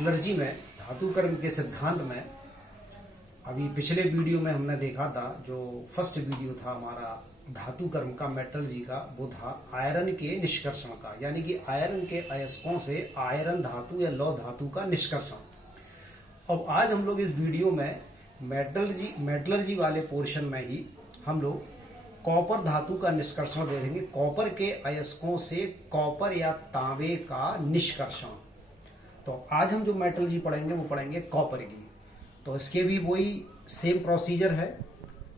Metallurgy में धातु कर्म के सिद्धांत में अभी पिछले वीडियो में हमने देखा था, जो फर्स्ट वीडियो था हमारा धातु कर्म का मेटलर्जी का, वो था आयरन के निष्कर्षण का, यानी कि आयरन के अयस्कों से आयरन धातु या लौह धातु का निष्कर्षण। अब आज हम लोग इस वीडियो में मेटलर्जी वाले पोर्शन में ही हम लोग कॉपर धातु का निष्कर्षण देखेंगे। कॉपर के अयस्कों से कॉपर या तांबे का निष्कर्षण। तो आज हम जो मेटलर्जी पढ़ेंगे वो पढ़ेंगे कॉपर की। तो इसके भी वही सेम प्रोसीजर है।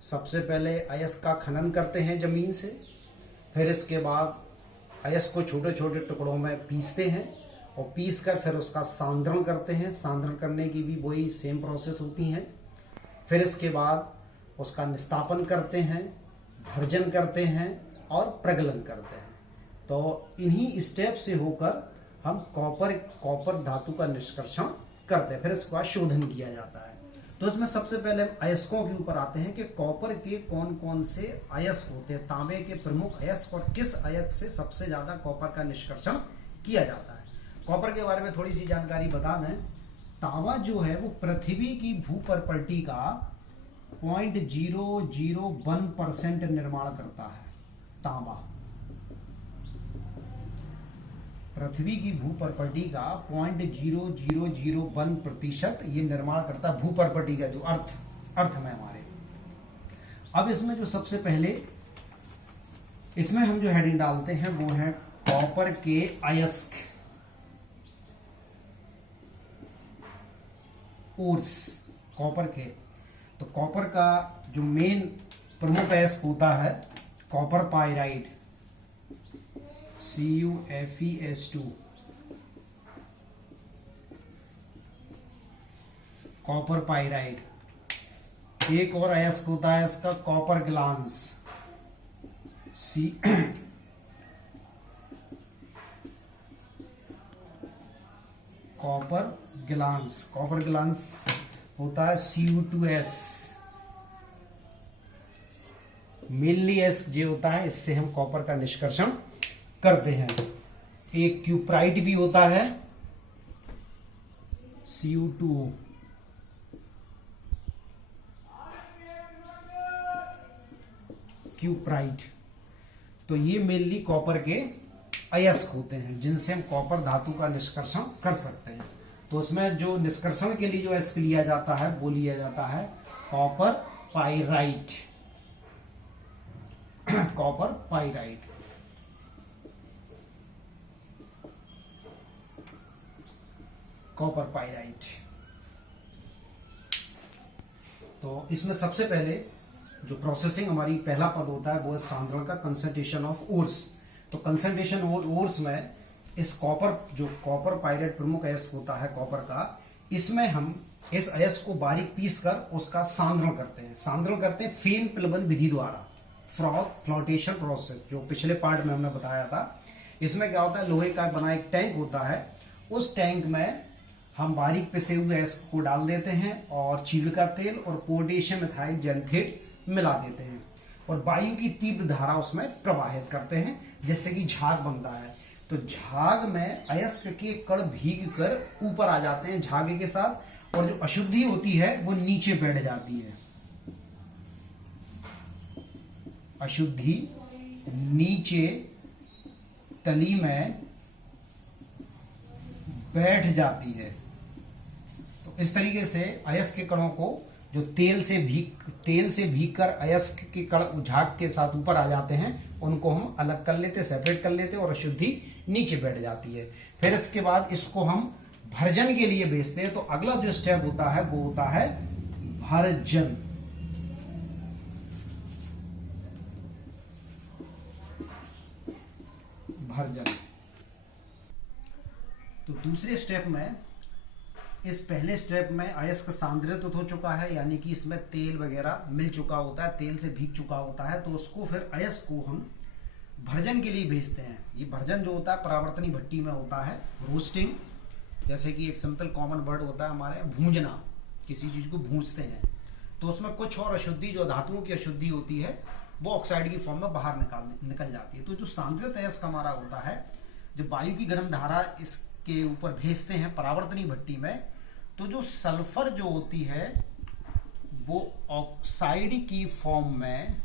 सबसे पहले अयस्क का खनन करते हैं जमीन से, फिर इसके बाद अयस्क को छोटे छोटे टुकड़ों में पीसते हैं और पीस कर फिर उसका सांद्रण करते हैं। सांद्रण करने की भी वही सेम प्रोसेस होती हैं। फिर इसके बाद उसका निस्तापन करते हैं, भर्जन करते हैं और प्रगलन करते हैं। तो इन्हीं स्टेप से होकर हम कॉपर धातु का निष्कर्षण करते हैं। फिर इसके बाद शोधन किया जाता है। तो इसमें सबसे पहले अयस्कों के ऊपर आते हैं कि कॉपर के कौन कौन से अयस्क होते हैं, तांबे के प्रमुख अयस्क, और किस अयस्क से सबसे ज्यादा कॉपर का निष्कर्षण किया जाता है। कॉपर के बारे में थोड़ी सी जानकारी बता दें। तांबा जो है वो पृथ्वी की भूपर्पटी का 0.001% निर्माण करता है। तांबा पृथ्वी की भूपर्पटी का 0.0001% ये निर्माण करता है, भूपर्पटी का जो अर्थ में हमारे। अब इसमें जो सबसे पहले इसमें हम जो हेडिंग डालते हैं वो है कॉपर के अयस्क, ओर्स कॉपर के। तो कॉपर का जो मेन प्रमुख अयस्क होता है copper pyrite, CuFeS2, copper pyrite. एक और अयस्क होता है इसका कॉपर ग्लांस, कॉपर ग्लांस होता है Cu2S। मेनली एस जो होता है, इससे हम कॉपर का निष्कर्षण करते हैं। एक क्यूप्राइट भी होता है Cu2O। क्यूप्राइट। तो ये मेनली कॉपर के अयस्क होते हैं जिनसे हम कॉपर धातु का निष्कर्षण कर सकते हैं। तो उसमें जो निष्कर्षण के लिए जो अयस्क लिया जाता है वो लिया जाता है copper pyrite. Copper pyrite. Copper pyrite. तो इसमें सबसे पहले जो प्रोसेसिंग हमारी पहला पद होता है वो है सांद्रण का, कंसंट्रेशन ऑफ ओर्स। तो कंसंट्रेशन ओर्स में इस कॉपर पाइराइट प्रमुख अयस्क होता है कॉपर का, इसमें हम इस अयस्क को बारीक पीस कर उसका सांद्रण करते हैं फेन प्लवन विधि द्वारा, फ्लोटेशन प्रोसेस, जो पिछले पार्ट में हमने बताया था। इसमें क्या होता है, लोहे का बना एक टैंक होता है, उस टैंक में हम बारीक पिसे हुए अयस्क को डाल देते हैं और चीड़ का तेल और पोटेशियम इथाइल जैंथेट मिला देते हैं और वायु की तीव्र धारा उसमें प्रवाहित करते हैं, जिससे कि झाग बनता है। तो झाग में अयस्क के कण भीग कर ऊपर आ जाते हैं झागे के साथ, और जो अशुद्धि होती है वो नीचे बैठ जाती है। अशुद्धि नीचे तली में बैठ जाती है। तो इस तरीके से अयस्क के कणों को जो तेल से भीग कर अयस्क के कण झाग के साथ ऊपर आ जाते हैं, उनको हम अलग कर लेते, सेपरेट कर लेते और अशुद्धि नीचे बैठ जाती है। फिर इसके बाद इसको हम भर्जन के लिए भेजते हैं। तो अगला जो स्टेप होता है वो होता है भर्जन। तो दूसरे स्टेप में, इस पहले स्टेप में अयस्क सांद्रित हो चुका है, यानी कि इसमें तेल वगैरह मिल चुका होता है, तेल से भीग चुका होता है। तो उसको फिर अयस्क को हम भर्जन के लिए भेजते हैं। ये भर्जन जो होता है परावर्तनी भट्टी में होता है, रोस्टिंग, जैसे कि एक सिंपल कॉमन वर्ड होता है हमारे, भूंजना, किसी चीज को भूंजते हैं। तो उसमें कुछ और अशुद्धि, जो धातुओं की अशुद्धि होती है, वो ऑक्साइड की फॉर्म में बाहर निकल जाती है। तो जो सांद्रित अयस्क हमारा होता है, जब वायु की गर्म धारा के ऊपर भेजते हैं परावर्तनी भट्टी में, तो जो सल्फर जो होती है वो ऑक्साइड की फॉर्म में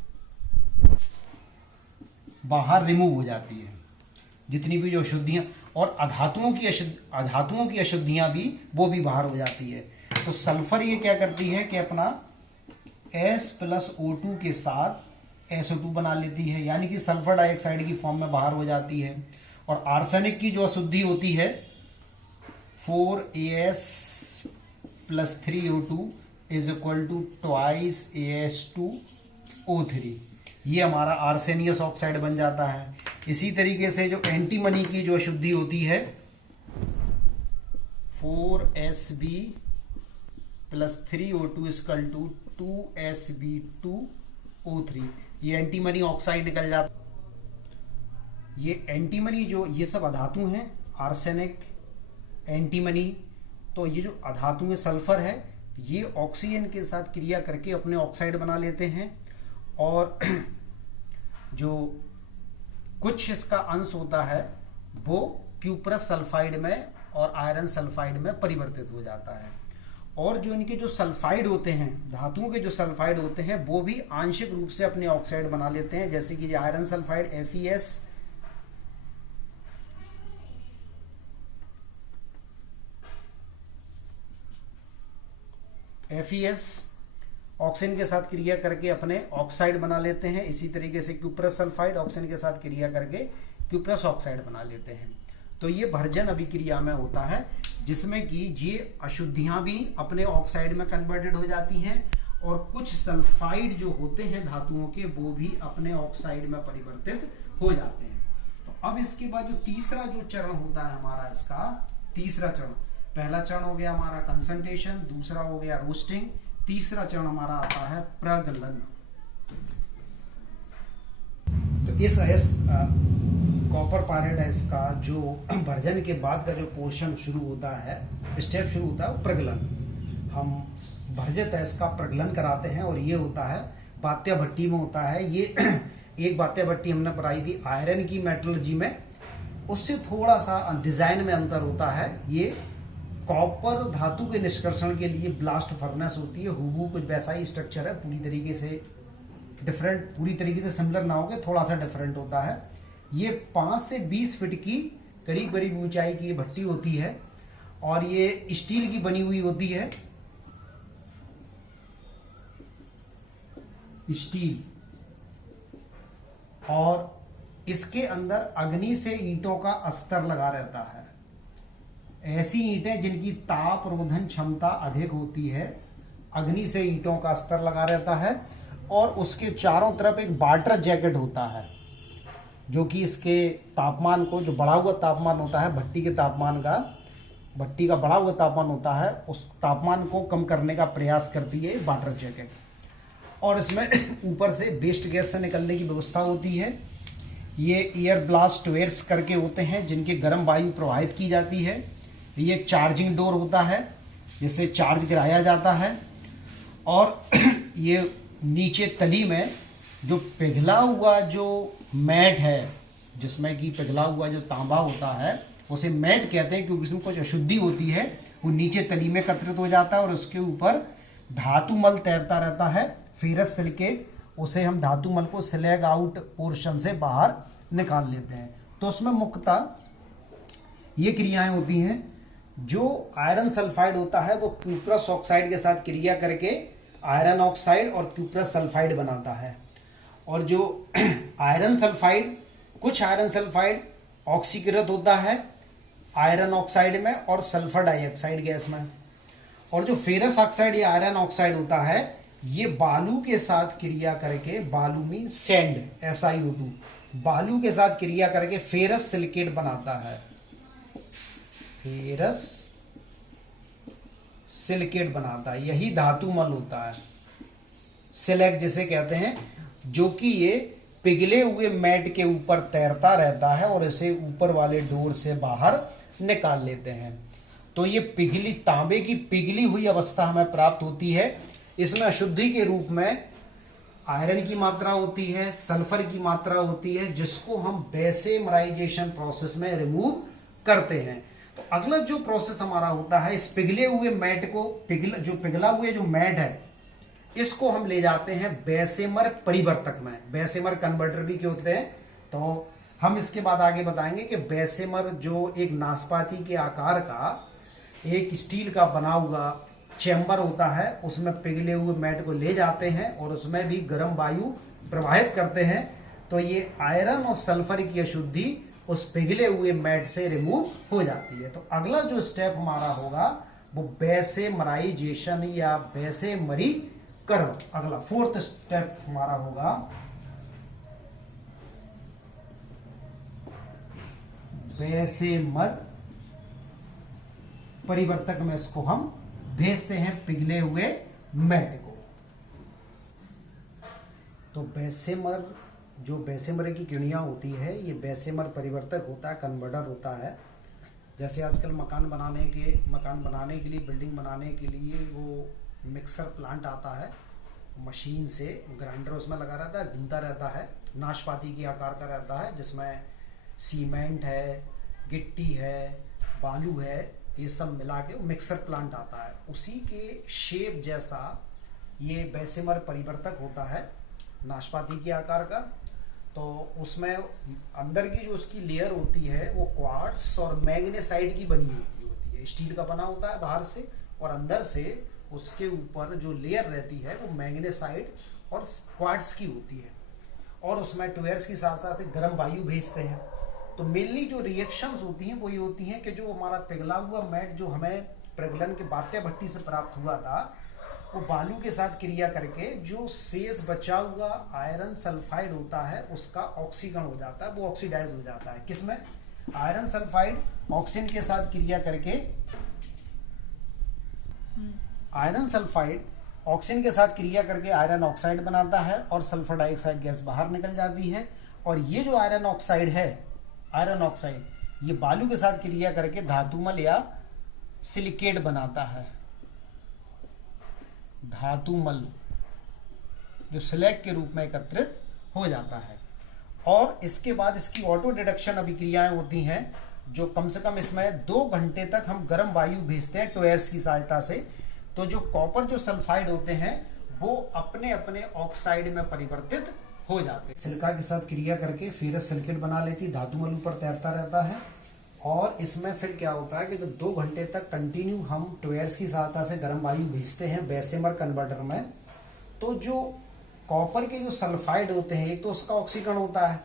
बाहर रिमूव हो जाती है। जितनी भी जो अशुद्धियां और अधातुओं की अशुद्धियां भी वो भी बाहर हो जाती है। तो सल्फर ये क्या करती है कि अपना S+O2 के साथ SO2 बना लेती है, यानी कि सल्फर डाइऑक्साइड की फॉर्म में बाहर हो जाती है। और आर्सेनिक की जो अशुद्धि होती है 4As+3O2 is equal to twice As2O3, ये हमारा आर्सेनियस ऑक्साइड बन जाता है। इसी तरीके से जो एंटीमनी की जो अशुद्धि होती है 4Sb+3O2 इक्वल टू 2Sb2O3, ये एंटीमनी ऑक्साइड निकल जाता। ये एंटीमनी जो ये सब अधातु हैं, आर्सेनिक, एंटीमनी, तो ये जो अधातु में सल्फर है ये ऑक्सीजन के साथ क्रिया करके अपने ऑक्साइड बना लेते हैं, और जो कुछ इसका अंश होता है वो क्यूप्रस सल्फाइड में और आयरन सल्फाइड में परिवर्तित हो जाता है। और जो इनके जो सल्फाइड होते हैं, धातुओं के जो सल्फाइड होते हैं वो भी आंशिक रूप से अपने ऑक्साइड बना लेते हैं, जैसे कि आयरन सल्फाइड FeS ऑक्सीजन के साथ क्रिया करके अपने ऑक्साइड बना लेते हैं। इसी तरीके से क्यूप्रस सल्फाइड ऑक्सीजन के साथ क्रिया करके क्यूप्रस ऑक्साइड बना लेते हैं। तो ये भर्जन अभिक्रिया में होता है, जिसमें कि ये अशुद्धियां भी अपने ऑक्साइड में कन्वर्टेड हो जाती हैं, और कुछ सल्फाइड जो होते हैं धातुओं के वो भी अपने ऑक्साइड में परिवर्तित हो जाते हैं। तो अब इसके बाद जो तीसरा जो चरण होता है हमारा, इसका तीसरा चरण, पहला चरण हो गया हमारा कंसंट्रेशन, दूसरा हो गया रोस्टिंग, तीसरा चरण हमारा आता है प्रगलन। तो इस कॉपर पायराइडाइज का जो भर्जन के बाद का जो पोर्शन शुरू होता है, स्टेप शुरू होता है, वो प्रगलन। हम भर्जित अयस्क का प्रगलन कराते हैं, और ये होता है बात्या भट्टी में होता है। ये एक बात्या भट्टी हमने पढ़ाई थी आयरन की मेटलर्जी में, उससे थोड़ा सा डिजाइन में अंतर होता है। ये कॉपर धातु के निष्कर्षण के लिए ब्लास्ट फर्नेस होती है, हूबहू कुछ वैसा ही स्ट्रक्चर है, पूरी तरीके से डिफरेंट, पूरी तरीके से सिमिलर ना होकर थोड़ा सा डिफरेंट होता है। ये 5 से 20 फीट की करीब करीब ऊंचाई की भट्टी होती है, और ये स्टील की बनी हुई होती है, स्टील, और इसके अंदर अग्नि से ईंटों का अस्तर लगा रहता है। ऐसी ईंटें जिनकी ताप रोधन क्षमता अधिक होती है, अग्नि से ईंटों का अस्तर लगा रहता है, और उसके चारों तरफ एक वाटर जैकेट होता है, जो कि इसके तापमान को, जो बढ़ा हुआ तापमान होता है भट्टी के तापमान का, भट्टी का बढ़ा हुआ तापमान होता है, उस तापमान को कम करने का प्रयास करती है वाटर जैकेट। और इसमें ऊपर से वेस्ट गैस से निकलने की व्यवस्था होती है। ये एयर ब्लास्ट वेयर्स करके होते हैं, जिनके गर्म वायु प्रवाहित की जाती है। ये एक चार्जिंग डोर होता है, जिससे चार्ज गिराया जाता है, और ये नीचे तली में जो पिघला हुआ जो मैट है, जिसमें कि पिघला हुआ जो तांबा होता है उसे मैट कहते हैं, क्योंकि उसमें कुछ अशुद्धि होती है, वो नीचे तली में एकत्रित हो जाता है, और उसके ऊपर धातु मल तैरता रहता है, फेरस सिलिकेट। उसे हम धातु मल को स्लैग आउट पोर्शन से बाहर निकाल लेते हैं। तो उसमें मुख्यतः ये क्रियाएं होती हैं। जो आयरन सल्फाइड होता है वो क्यूप्रस ऑक्साइड के साथ क्रिया करके आयरन ऑक्साइड और क्यूप्रस सल्फाइड बनाता है, और जो आयरन सल्फाइड, कुछ आयरन सल्फाइड ऑक्सीकृत होता है आयरन ऑक्साइड में और सल्फर डाइऑक्साइड गैस में, और जो फेरस ऑक्साइड या आयरन ऑक्साइड होता है ये बालू के साथ क्रिया करके, बालू मीन सैंड, SiO2, बालू के साथ क्रिया करके फेरस सिलिकेट बनाता है, फेरस सिलिकेट बनाता है। यही धातु मल होता है, सिलेक्ट जिसे कहते हैं, जो कि ये पिघले हुए मैट के ऊपर तैरता रहता है, और इसे ऊपर वाले डोर से बाहर निकाल लेते हैं। तो ये पिघली, तांबे की पिघली हुई अवस्था हमें प्राप्त होती है। इसमें अशुद्धि के रूप में आयरन की मात्रा होती है, सल्फर की मात्रा होती है, जिसको हम बेसेमराइजेशन प्रोसेस में रिमूव करते हैं। तो अगला जो प्रोसेस हमारा होता है, इस पिघले हुए मैट को पिघला हुए जो मैट है इसको हम ले जाते हैं बेसेमर परिवर्तक में। बेसेमर कन्वर्टर भी क्या होते हैं, तो हम इसके बाद आगे बताएंगे कि बेसेमर जो एक नाशपाती के आकार का एक स्टील का बना हुआ चैम्बर होता है, उसमें पिघले हुए मैट को ले जाते हैं और उसमें भी गर्म वायु प्रवाहित करते हैं, तो ये आयरन और सल्फर की अशुद्धि उस पिघले हुए मैट से रिमूव हो जाती है। तो अगला जो स्टेप हमारा होगा वो बेसेमराइजेशन या बेसेमरीकरण, अगला फोर्थ स्टेप हमारा होगा बेसेमर परिवर्तक में इसको हम भेजते हैं पिघले हुए मैट को। तो बेसेमर की किरणियां होती है, ये बेसेमर परिवर्तक होता है, कन्वर्टर होता है। जैसे आजकल मकान बनाने के लिए, बिल्डिंग बनाने के लिए वो मिक्सर प्लांट आता है, मशीन से ग्राइंडर उसमें लगा रहता है, घूमता रहता है, नाशपाती के आकार का रहता है, जिसमें सीमेंट है, गिट्टी है, बालू है, ये सब मिला के मिक्सर प्लांट आता है। उसी के शेप जैसा ये बेसेमर परिवर्तक होता है, नाशपाती के आकार का। तो उसमें अंदर की जो उसकी लेयर होती है वो क्वार्ट्स और मैग्नेसाइट की बनी होती है। स्टील का बना होता है बाहर से, और अंदर से उसके ऊपर जो लेयर रहती है वो मैग्नेसाइट और क्वार्ट्स की होती है। और उसमें टूयर्स के साथ साथ गर्म वायु भेजते हैं। तो मेनली जो रिएक्शंस होती हैं वो ये होती हैं कि जो हमारा पिघला हुआ मैट जो हमें प्रगलन के बात्या भट्टी से प्राप्त हुआ था, वो बालू के साथ क्रिया करके जो शेष बचा हुआ आयरन सल्फाइड होता है उसका ऑक्सीकरण हो जाता है, वो ऑक्सीडाइज हो जाता है। किसमें? आयरन सल्फाइड ऑक्सीजन के साथ क्रिया करके आयरन सल्फाइड ऑक्सीजन के साथ क्रिया करके आयरन ऑक्साइड बनाता है और सल्फर डाइऑक्साइड गैस बाहर निकल जाती है। और ये जो आयरन ऑक्साइड है, आयरन ऑक्साइड, ये बालू के साथ क्रिया करके धातुमल या सिलिकेट बनाता है। धातुमल जो स्लैग के रूप में एकत्रित हो जाता है। और इसके बाद इसकी ऑटो डिडक्शन अभिक्रियाएं होती हैं, जो कम से कम इसमें 2 घंटे तक हम गर्म वायु भेजते हैं टोयर्स की सहायता से। तो जो कॉपर जो सल्फाइड होते हैं वो अपने अपने ऑक्साइड में परिवर्तित हो जाते हैं। सिलिका के साथ क्रिया करके फेरस सिलिकेट बना लेती, धातुमल ऊपर तैरता रहता है। और इसमें फिर क्या होता है कि जब 2 घंटे तक कंटिन्यू हम टोयर्स की सहायता से गर्म वायु भेजते हैं बेसेमर कन्वर्टर में, तो जो कॉपर के जो सल्फाइड होते हैं, एक तो उसका ऑक्सीकरण होता है,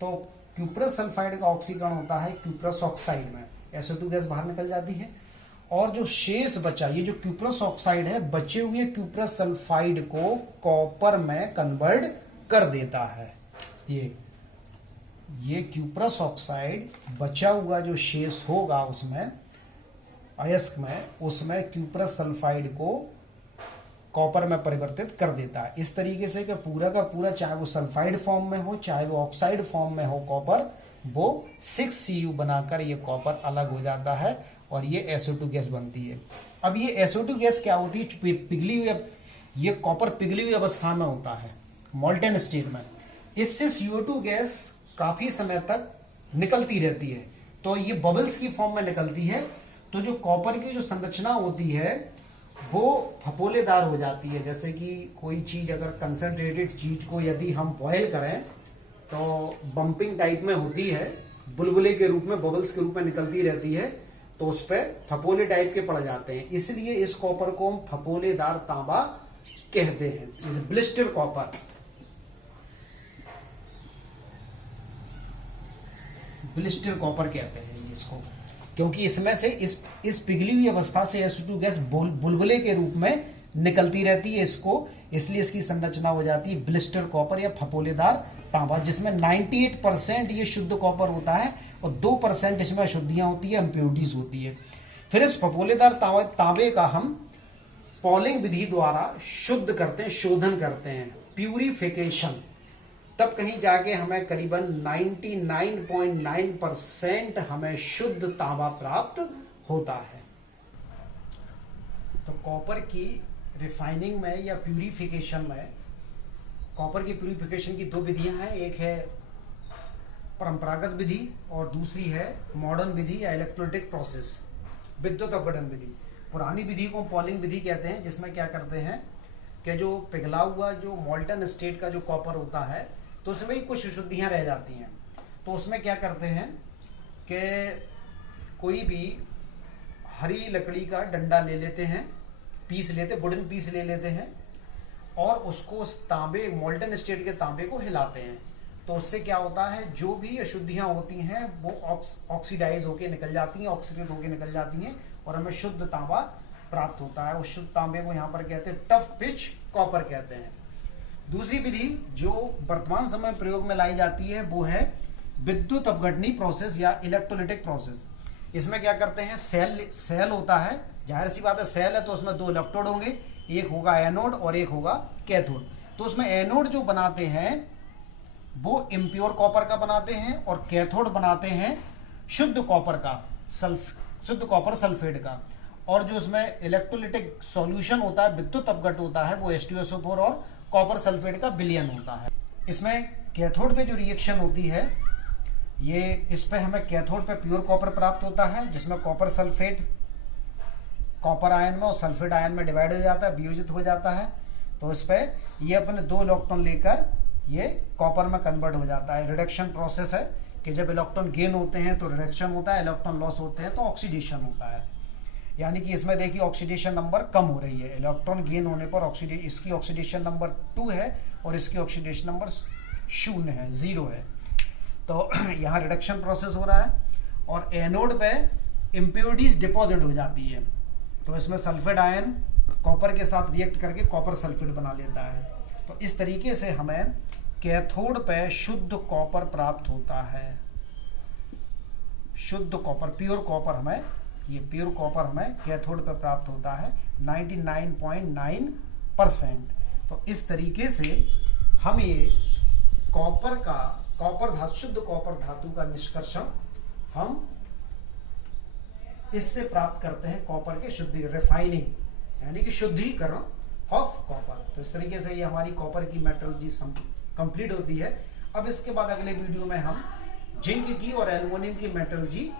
तो क्यूप्रस सल्फाइड का ऑक्सीकरण होता है क्यूप्रस ऑक्साइड में, SO2 गैस बाहर निकल जाती है। और जो शेष बचा, ये जो क्यूप्रस ऑक्साइड है, बचे हुए क्यूप्रस सल्फाइड को कॉपर में कन्वर्ट कर देता है। ये क्यूप्रस ऑक्साइड बचा हुआ जो शेष होगा उसमें अयस्क में, उसमें क्यूप्रस सल्फाइड को कॉपर में परिवर्तित कर देता है। इस तरीके से कि पूरा का पूरा, चाहे वो सल्फाइड फॉर्म में हो चाहे वो ऑक्साइड फॉर्म में हो कॉपर, वो 6Cu बनाकर ये कॉपर अलग हो जाता है और ये SO2 गैस बनती है। अब ये SO2 गैस क्या होती है? पिघली हुई, ये कॉपर पिघली हुई अवस्था में होता है, मोल्टेन स्टेट में। इससे CO2 गैस काफी समय तक निकलती रहती है, तो ये बबल्स की फॉर्म में निकलती है। तो जो कॉपर की जो संरचना होती है वो फपोलेदार हो जाती है। जैसे कि कोई चीज, अगर कंसंट्रेटेड चीज को यदि हम बॉयल करें तो बंपिंग टाइप में होती है, बुलबुले के रूप में, बबल्स के रूप में निकलती रहती है, तो उस पर फपोले टाइप के पड़ जाते हैं। इसलिए इस कॉपर को हम फपोलेदार तांबा कहते हैं, ब्लिस्टर कॉपर। ब्लिस्टर कॉपर कहते हैं इसको, क्योंकि इसमें से इस पिघली हुई अवस्था से SO2 गैस बुलबुले के रूप में निकलती रहती है इसको, इसलिए इसकी संरचना हो जाती है ब्लिस्टर कॉपर या फपोलेदार तांबा, जिसमें 98% ये शुद्ध कॉपर होता है और 2% इसमें अशुद्धियां होती है, इम्प्योरिटीज होती है। फिर इस फपोलेदार तांबे का हम पॉलिंग विधि द्वारा शुद्ध करते हैं, शोधन करते हैं, प्यूरिफिकेशन। तब कहीं जाके हमें करीबन 99.9% हमें शुद्ध तांबा प्राप्त होता है। तो कॉपर की रिफाइनिंग में या प्यूरिफिकेशन में, कॉपर की प्यूरिफिकेशन की 2 विधियां हैं। एक है परंपरागत विधि और दूसरी है मॉडर्न विधि या इलेक्ट्रोलिटिक प्रोसेस, विद्युत अपघटन विधि। पुरानी विधि को पॉलिंग विधि कहते हैं, जिसमें क्या करते हैं कि जो पिघला हुआ जो मोल्टन स्टेट का जो कॉपर होता है तो उसमें ही कुछ अशुद्धियां रह जाती हैं। तो उसमें क्या करते हैं कि कोई भी हरी लकड़ी का डंडा ले लेते हैं, पीस लेते, वुडन पीस ले लेते हैं और उसको उस तांबे, मोल्टन स्टेट के तांबे को हिलाते हैं। तो उससे क्या होता है, जो भी अशुद्धियां होती हैं वो ऑक्सीडाइज होके निकल जाती हैं, ऑक्सीडेट होके निकल जाती हैं और हमें शुद्ध तांबा प्राप्त होता है। उस शुद्ध तांबे को यहाँ पर कहते हैं टफ पिच कॉपर कहते हैं। दूसरी विधि जो वर्तमान समय प्रयोग में लाई जाती है वो है विद्युत अपघटनी प्रोसेस या इलेक्ट्रोलिटिक प्रोसेस। इसमें क्या करते हैं, सेल होता है, जाहिर सी बात है सेल है तो उसमें दो इलेक्ट्रोड होंगे, एक होगा एनोड और एक होगा कैथोड। तो उसमें एनोड जो बनाते हैं वो इम्प्योर कॉपर का बनाते हैं और कैथोड बनाते हैं शुद्ध कॉपर का, शुद्ध कॉपर सल्फेट का। और जो उसमें इलेक्ट्रोलिटिक सॉल्यूशन होता है, विद्युत अपघट होता है, वो H2SO4 और कॉपर सल्फेट का विलयन होता है। इसमें कैथोड पे जो रिएक्शन होती है, ये इस पे हमें कैथोड पे प्योर कॉपर प्राप्त होता है, जिसमें कॉपर सल्फेट कॉपर आयन में और सल्फेट आयन में डिवाइड हो जाता है, वियोजित हो जाता है। तो इस पे ये अपने 2 इलेक्ट्रॉन लेकर ये कॉपर में कन्वर्ट हो जाता है। रिडक्शन प्रोसेस है कि जब इलेक्ट्रॉन गेन होते हैं तो रिडक्शन होता है, इलेक्ट्रॉन लॉस होते हैं तो ऑक्सीडेशन होता है। यानी कि इसमें देखिए ऑक्सीडेशन नंबर कम हो रही है, इलेक्ट्रॉन गेन होने पर इसकी ऑक्सीडेशन नंबर 2 है और इसकी ऑक्सीडेशन नंबर 0 है, 0 है। तो यहाँ रिडक्शन प्रोसेस हो रहा है और एनोड पे इम्प्योरिटीज डिपॉजिट हो जाती है। तो इसमें सल्फेट आयन कॉपर के साथ रिएक्ट करके कॉपर सल्फेट बना लेता है। तो इस तरीके से हमें कैथोड पे शुद्ध कॉपर प्राप्त होता है, शुद्ध कॉपर, प्योर कॉपर हमें, ये प्योर कॉपर हमें कैथोड पे प्राप्त होता है 99.9%। तो इस तरीके से हम ये कॉपर धातु, शुद्ध कॉपर धातु का निष्कर्षण हम इससे प्राप्त करते हैं, कॉपर के रिफाइनिंग यानी कि शुद्धिकरण ऑफ कॉपर। तो इस तरीके से ये हमारी कॉपर की मेटलर्जी कंप्लीट होती है। अब इसके बाद अगले वीडियो में हम जिंक की और एल्युमिनियम की मेटलर्जी